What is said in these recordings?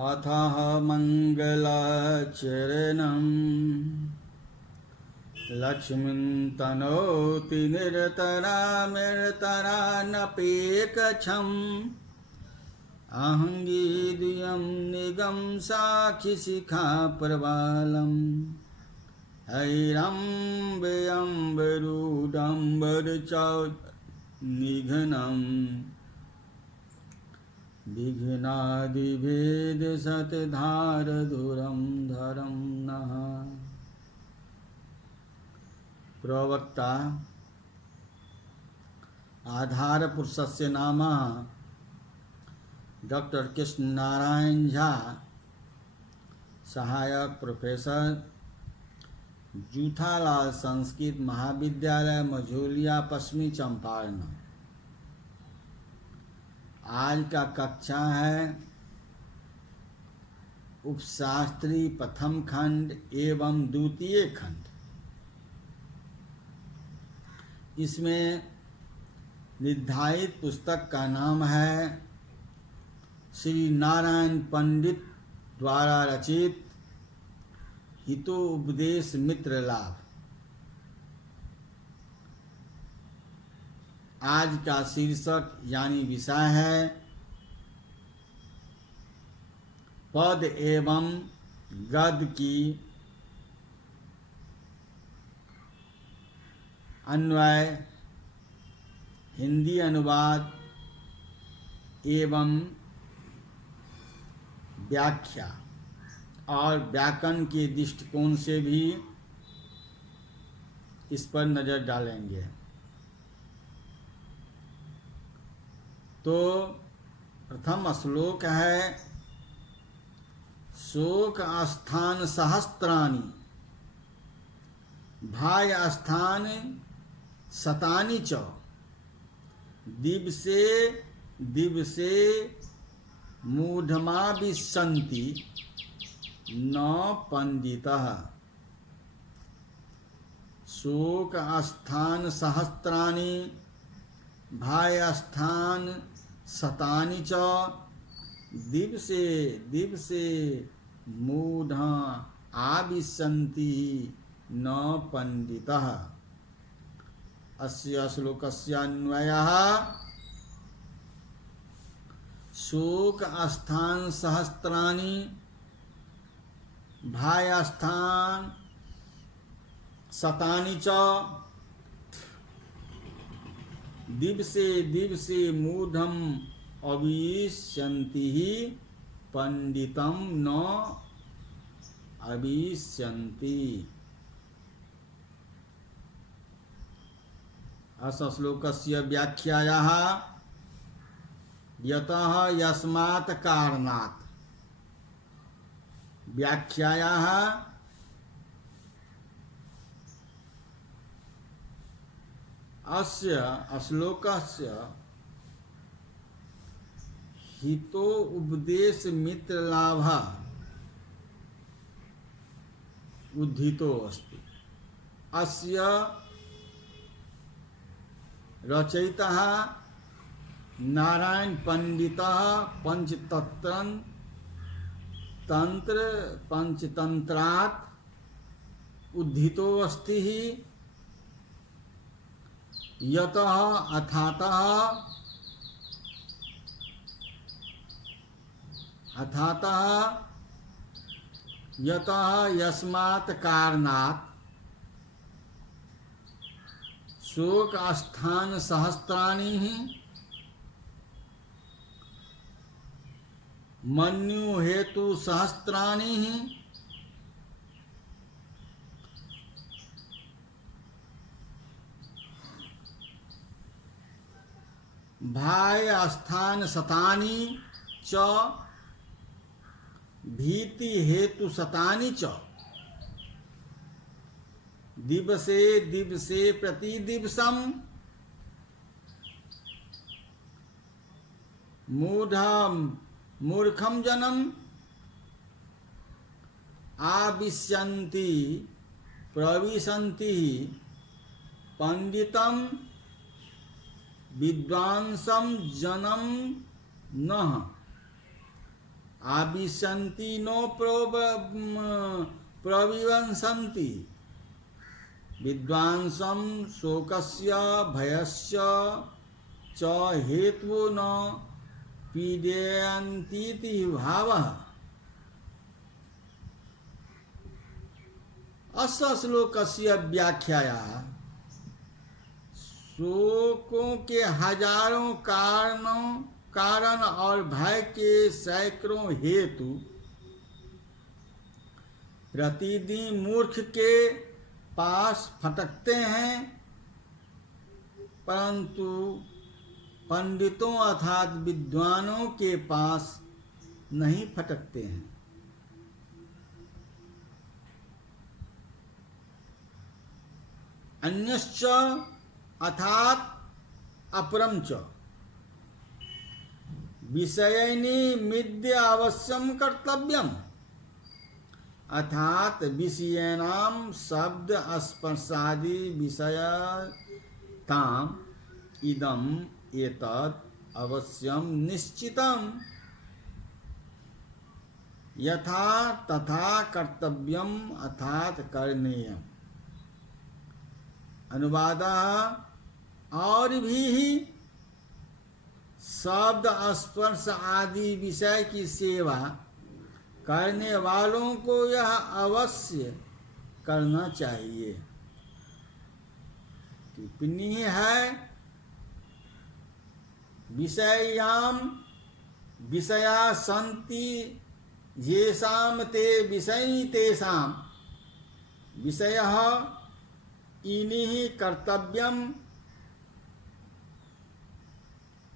अथः मङ्गलाचरणं लक्ष्मीं तनोति निरतरामिरतरानपेकछम् अहङ्गीर्यं निगं साक्षिशिखाप्रवालं हैरम्बयम्बरूडम्बरचौनिघ्नं विघ्नादिभेदशतधारधुरं धरं नः। प्रवक्ता आधार पुरुषस्य नाम डॉक्टर कृष्ण नारायण झा, सहायक प्रोफेसर, जूठालाल संस्कृत महाविद्यालय मझौलिया, पश्चिमी चंपारण। आज का कक्षा है उपशास्त्री प्रथम खंड एवं द्वितीय खंड। इसमें निर्धारित पुस्तक का नाम है श्री नारायण पंडित द्वारा रचित हितोपदेश मित्र लाभ। आज का शीर्षक यानी विषय है पद एवं गद्य की अन्वय, हिंदी अनुवाद एवं व्याख्या और व्याकरण के दृष्टिकोण से भी इस पर नज़र डालेंगे। तो प्रथम श्लोक है शोक आस्थान सहस्त्राणि भाय आस्थान शतानि च दिवसे दिवसे मूढ़माविशन्ति न पंडितः। शोक आस्थान सहस्त्राणि भायास्थान शतानि च दिवसे दिवसे मूढ़ आविशन्ति न पंडितः। अस्य श्लोकस्य अन्वयः शोक आस्थान सहस्त्राणि भायास्थान शतानि च दिवसे दिवसे मूढ़म अविष्यन्ति पंडितम न अविष्यन्ति। अस्य श्लोकस्य व्याख्यायाः यतः यस्मात् कारणात्। व्याख्यायाः अस्य श्लोकस्य हितो उपदेश मित्र लाभः उद्धितो अस्ति। अस्य रचयितः नारायण पंडितः पंचतंत्रात् उद्धितो अस्ति। यतः अथातः यतः यस्मात् कारणात् शोक आस्थान सहस्त्राणि मन्यु हेतु सहस्त्राणि भाय आस्थान शतानि च भीति हेतु शतानि च दिवसे दिवसे प्रतिदिवसम मूर्खम जनम आविशन्ति प्रविशन्ति पंडितम विद्वांसम जनम नः। आविशन्ति नो प्रविवंसन्ति विद्वांसं शोकस्य भयस्य च हेतु न पीडयन्तीति भावः। अस्य श्लोकस्य व्याख्यायाः शोकों के हजारों कारण और भय के सैकड़ों हेतु प्रतिदिन मूर्ख के पास फटकते हैं, परंतु पंडितों अर्थात विद्वानों के पास नहीं फटकते हैं। अन्यश्च अर्थात अपरं च विषयैनि मिद्य अवश्यम कर्तव्यम, अर्थात विषयानां शब्द स्पर्शादि विषयताम इदम एतत् अवश्यम निश्चितम यथा तथा कर्तव्यम अर्थात करणीयम। अनुवादः और भी शब्द स्पर्श आदि विषय की सेवा करने वालों को यह अवश्य करना चाहिए। टिप्पणी है विषयाम विषया सन्ति येषाम ते विषयी तेषाम विषयः इनिहि कर्तव्यम।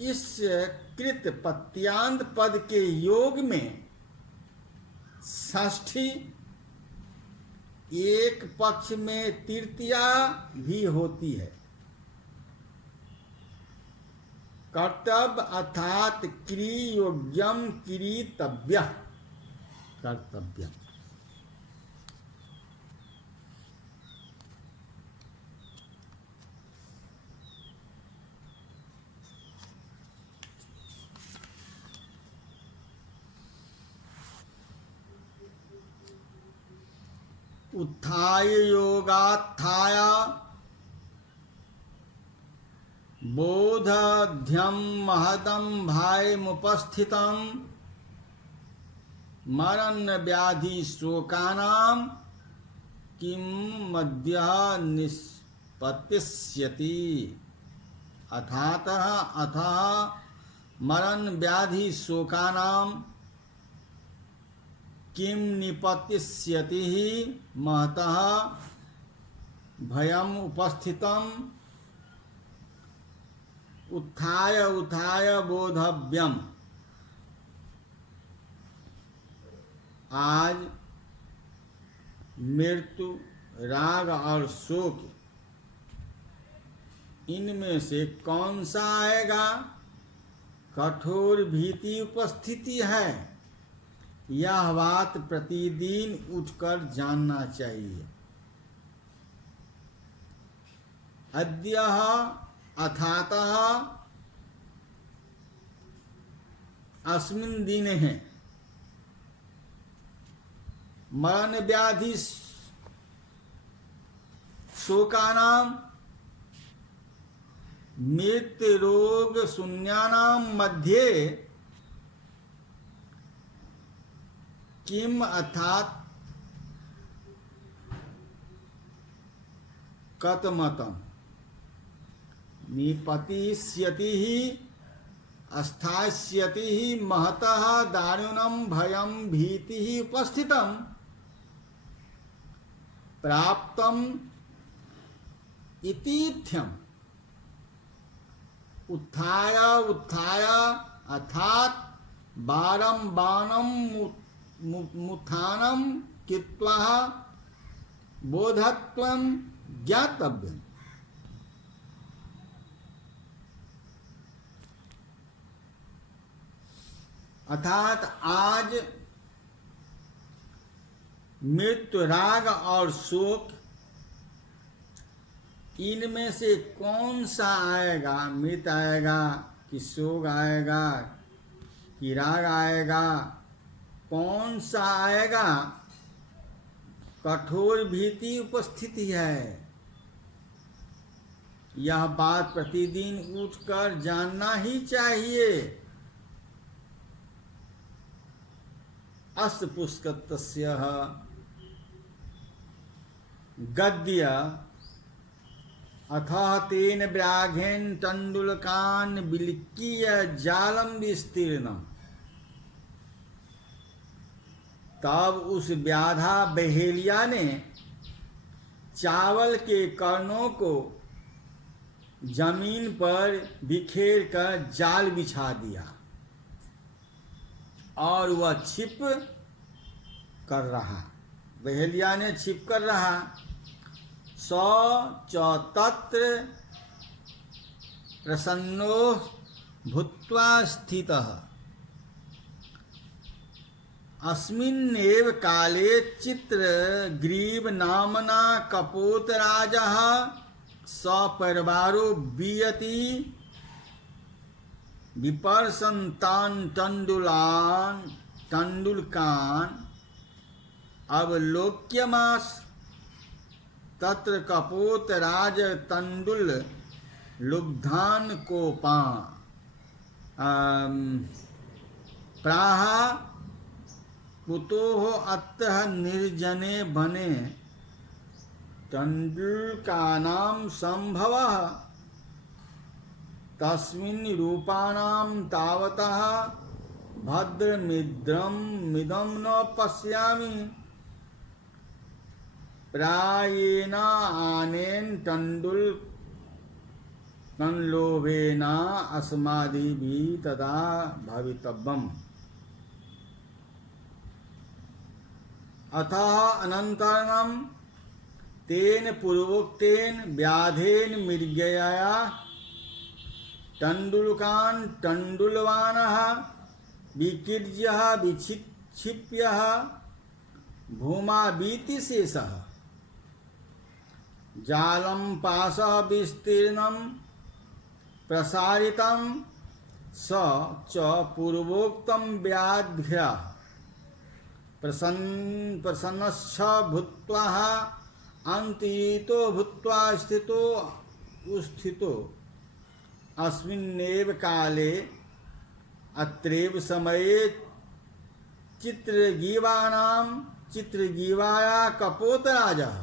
इस कृत प्रत्यांत पद के योग में षष्ठी एक पक्ष में तृतीया भी होती है। कर्तव्य अर्थात क्रियोग्यम क्रीतव्य कर्तव्य। उत्थाय योगात्थाय बोधध्यं महतं भयमुपस्थितं मरण व्याधि शोकानां किं मध्यः निष्पत्स्यति। अथातः अथः मरण व्याधि शोकानां किं निपतिष्यति महतः भयम उपस्थितम उत्थाय उत्थाय बोधव्यम। आज मृत्यु राग और शोक इनमें से कौन सा आएगा? कठोर भीति उपस्थिति है। यह बात प्रतिदिन उठकर जानना चाहिए। अद्यः अथातः अस्मिन् दिने मरण व्याधि शोकानां मृत्यु रोग शून्यानां मध्ये किम अर्थात कतमतम निपतिष्यति स्थास्यति महतः दारुणं भयं भीति उपस्थितम प्राप्तम इतीथ्यम। उत्थाय उत्थाय अर्थात बारंबारं मुत्थानं कृत्वा बोधत्वं ज्ञातव्यम्। अर्थात आज मृत्यु राग और शोक इनमें से कौन सा आएगा? मृत्यु आएगा कि शोक आएगा कि राग आएगा कौन सा आएगा, कठोर भीति उपस्थिति है। यह बात प्रतिदिन उठकर जानना ही चाहिए। अस्तपुष्कतस्य गद्य अथः तेन व्याघ्रेण तंडुलकान् विलिख्य जालम विस्तीर्ण। तब उस व्याधा बहेलिया ने चावल के कर्णों को जमीन पर बिखेर कर जाल बिछा दिया और वह छिप कर रहा। बहेलिया ने छिप कर रहा। स च तत्र प्रसन्नो भूत्वा स्थितः। अस्मिन्नेव काले चित्रग्रीव नामना कपोतराजः सपरिवारो बीयति विपर्शन्तान् तण्डुलकान् अवलोक्यमास। तत्र कपोतराज तण्डुल लुब्धान् कोपान् प्राह कुतोः अतः निर्जने बने तण्डुलकानां सम्भवः। तस्मिन् रूपाणां तावतः भद्रमिदं न पश्यामि। प्रायेण आनेन तण्डुललोभेन अस्माभिः तदा भवितव्यम्। अतः अनन्तरं तेन पूर्वोक्तेन व्याधेन मृगया तण्डुलकान् तण्डुलवानः विकीर्य विक्षिप्य भूमावीति शेषः। जालं पाशः विस्तीर्णं प्रसारितं स च पूर्वोक्तं व्याघ्रः प्रसन्नश्च भूत्वा अन्तितो भूत्वा स्थितो अस्मिन्नेव काले अत्रैव समये चित्रगीवाया कपोतराजः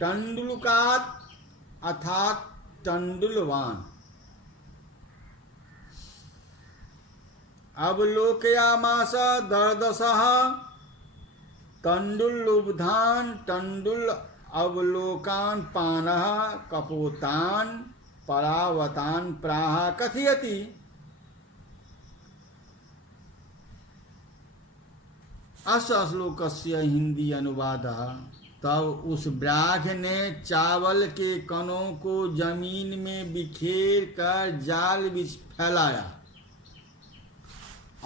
तण्डुलकात् अर्थात् तण्डुलवान् अवलोकयामास दर्दसः तण्डुललुब्धान् तण्डुल अवलोकान् पानः कपोतान् परावतान् प्राह कथयति। अस्य श्लोकस्य हिंदी अनुवादः। तब उस व्याघ्र ने चावल के कणों को जमीन में बिखेर कर जाल फैलाया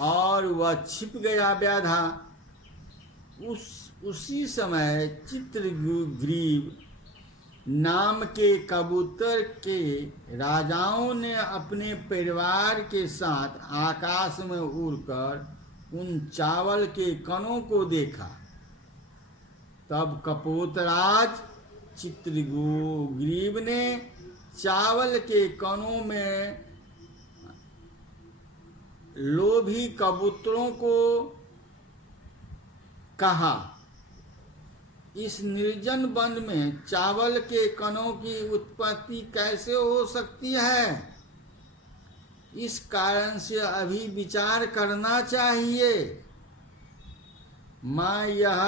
और वह छिप गया व्याधा। उसी समय चित्रग्रीव नाम के कबूतर के राजाओं ने अपने परिवार के साथ आकाश में उड़कर उन चावल के कणों को देखा। तब कपोतराज चित्रग्रीव ने चावल के कणों में लोभी कबूतरों को कहा, इस निर्जन वन में चावल के कणों की उत्पत्ति कैसे हो सकती है? इस कारण से अभी विचार करना चाहिए। मैं यह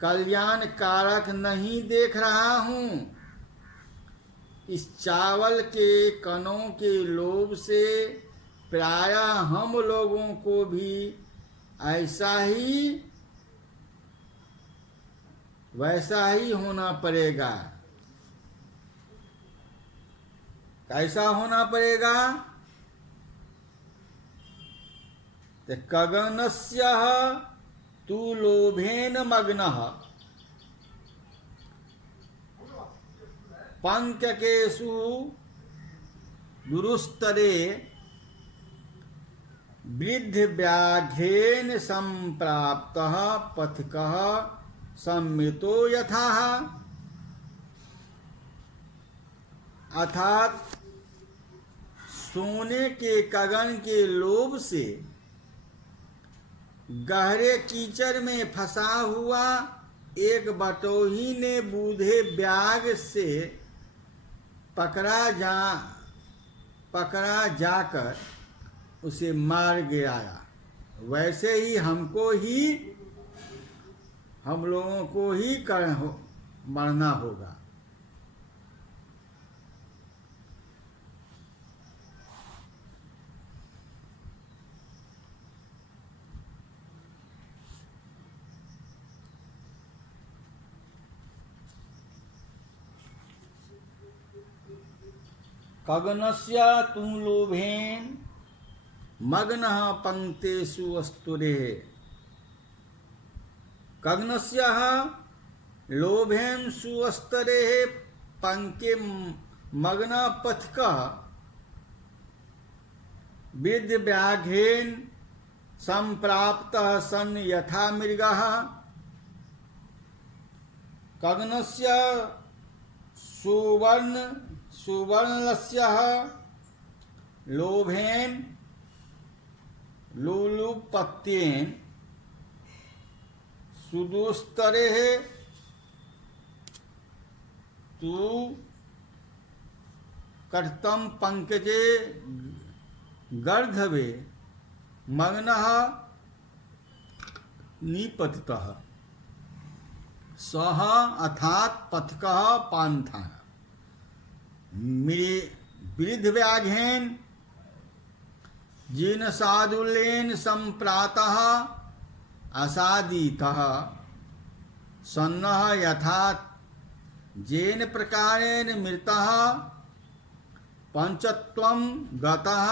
कल्याण कारक नहीं देख रहा हूँ। इस चावल के कणों के लोभ से प्रायः हम लोगों को भी वैसा ही होना पड़ेगा। कैसा होना पड़ेगा? तो गगनस्य तु लोभेन मग्नः पंचकेषु दुरुस्तरे वृद्धव्याघ्रेण संप्राप्तः पथिकः सम्मितो यथाः। अर्थात सोने के कगन के लोभ से गहरे कीचड़ में फंसा हुआ एक बटोही ने बूढ़े व्याघ से पकड़ा जाकर उसे मार गिराया, वैसे ही हम लोगों को ही मरना होगा। कगनस्य तु लोभेन मग्नः पंक्तेषु वस्तुरे। कगनस्य लोभेन सुवस्तरे पंके मग्न पथिकः वृद्धव्याघ्रेण संप्राप्तः सन् यथा मृगः। कगनस्य सुवर्णस्य लोभेन लुलुपत्येन सुदुस्तरे तु कटतम पंकजे गर्धवे मग्नः निपतितः। सः अर्थात पथिकः पान्थः वृद्धव्याघ्रेण जीर्णशार्दूलेन सम्प्रातः असादितः सन्नः यथा जेन प्रकारेण मृतः पंचत्वं गतः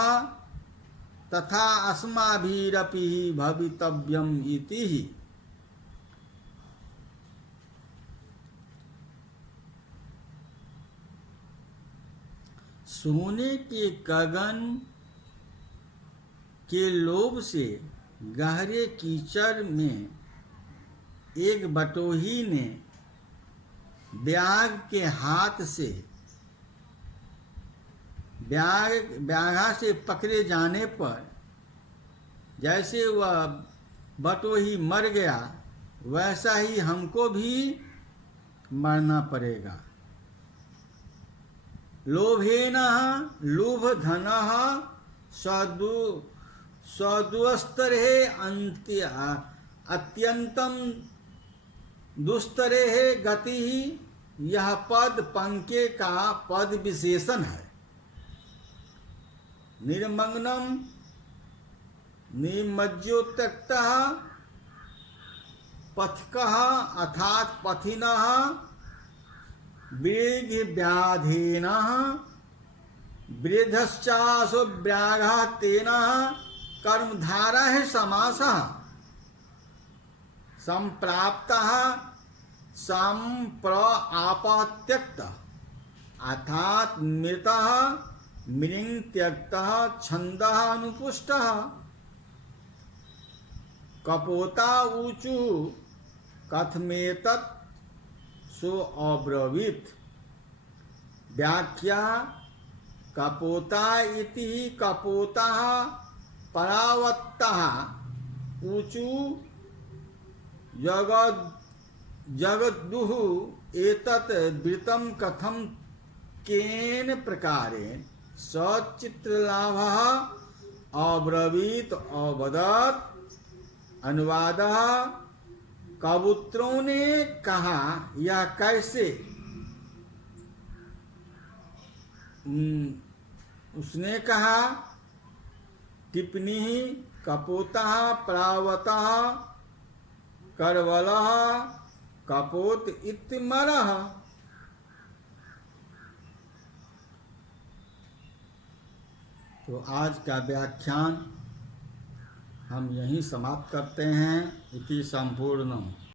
तथा अस्माभिरपि भवितव्यम् इति। सोने के कगन के लोभ से गहरे कीचड़ में एक बटोही ने व्याघ के हाथ से व्याघा से पकड़े जाने पर जैसे वह बटोही मर गया, वैसा ही हमको भी मरना पड़ेगा। लोभेन लुब्धनः सदुस्तरे अत्यंतम दुस्तरे गति। यह पद पंके का पद विशेषण है। निर्मग्नम निमज्जोत्यक्तः पथिकः अर्थात पथिनः वृद्धिव्याधेनः वृद्धश्चासु व्याघः तेन कर्मधारा है समासः। संप्राप्तः संप्रापत्यक्तः अर्थात मृतः मृंग त्यक्तः छंदः अनुपुष्टः। कपोता ऊचु कथमेतत् सो अब्रवीत। व्याख्या कपोता इति कपोतः परावत्तः ऊचु जगद्दुः एतत् वृत्तं कथं केन प्रकारेण सचित्रलाभः अब्रवीत अवदत्। अनुवादः कबूतरों ने कहा यह कैसे। उसने कहा। टिप्पणी कपोतः प्रावतः करवलः कपोत इत्यमरः। तो आज का व्याख्यान हम यहीं समाप्त करते हैं। इति संपूर्णम्।